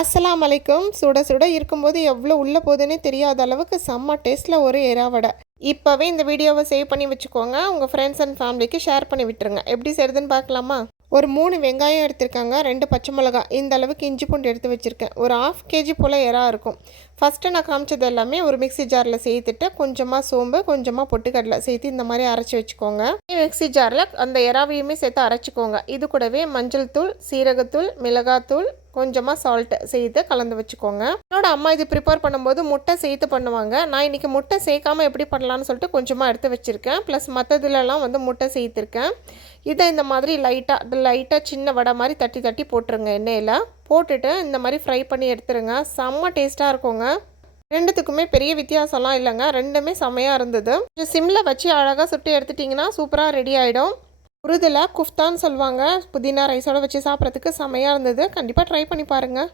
அஸ்ஸலாமு அலைக்கும். சுட சுட இருக்கும்போது எவ்வளோ உள்ளே போகுதுன்னே தெரியாத அளவுக்கு செம்ம டேஸ்ட்டில் ஒரு எறா வடை. இப்போவே இந்த வீடியோவை சேவ் பண்ணி வச்சுக்கோங்க. உங்கள் ஃப்ரெண்ட்ஸ் அண்ட் ஃபேமிலிக்கு ஷேர் பண்ணி விட்டுருங்க. எப்படி செய்கிறதுன்னு பார்க்கலாமா? ஒரு 3 வெங்காயம் எடுத்திருக்காங்க, 2 பச்சை மிளகா, இந்த அளவுக்கு இஞ்சி பூண்டு எடுத்து வச்சுருக்கேன். ஒரு 1/2 கேஜி போல் எறா இருக்கும். ஃபஸ்ட்டு நான் காமிச்சது எல்லாமே ஒரு மிக்ஸி ஜாரில் சேர்த்துட்டு கொஞ்சமாக சோம்பு, கொஞ்சமாக பொட்டுக்கடலை சேர்த்து இந்த மாதிரி அரைச்சி வச்சுக்கோங்க. மிக்ஸி ஜாரில் அந்த எறாவையுமே சேர்த்து அரைச்சிக்கோங்க. இது கூடவே மஞ்சள் தூள், சீரகத்தூள், மிளகாத்தூள், கொஞ்சமாக சால்ட்டு சேர்த்து கலந்து வச்சுக்கோங்க. என்னோட அம்மா இது ப்ரிப்பேர் பண்ணும்போது முட்டை சேர்த்து பண்ணுவாங்க. நான் இன்றைக்கி முட்டை சேர்க்காமல் எப்படி பண்ணலான்னு சொல்லிட்டு கொஞ்சமாக எடுத்து வச்சுருக்கேன். ப்ளஸ் மற்றதுலலாம் வந்து முட்டை சேர்த்துருக்கேன். இதை இந்த மாதிரி லைட்டாக சின்ன வடை மாதிரி தட்டி தட்டி போட்டுருங்க. எண்ணெயில் போட்டுட்டு இந்த மாதிரி ஃப்ரை பண்ணி எடுத்துருங்க. செம்ம டேஸ்ட்டாக இருக்குங்க. ரெண்டுத்துக்குமே பெரிய வித்தியாசம்லாம் இல்லைங்க, ரெண்டுமே செம்மையாக இருந்தது. கொஞ்சம் சிம்மில் வச்சு அழகாக சுட்டு எடுத்துட்டிங்கன்னா சூப்பராக ரெடி ஆகிடும். உருதுல குஃப்தான்னு சொல்லுவாங்க. புதினா ரைஸோடு வச்சு சாப்பிட்றதுக்கு செம்மையாக இருந்தது. கண்டிப்பாக ட்ரை பண்ணி பாருங்கள்.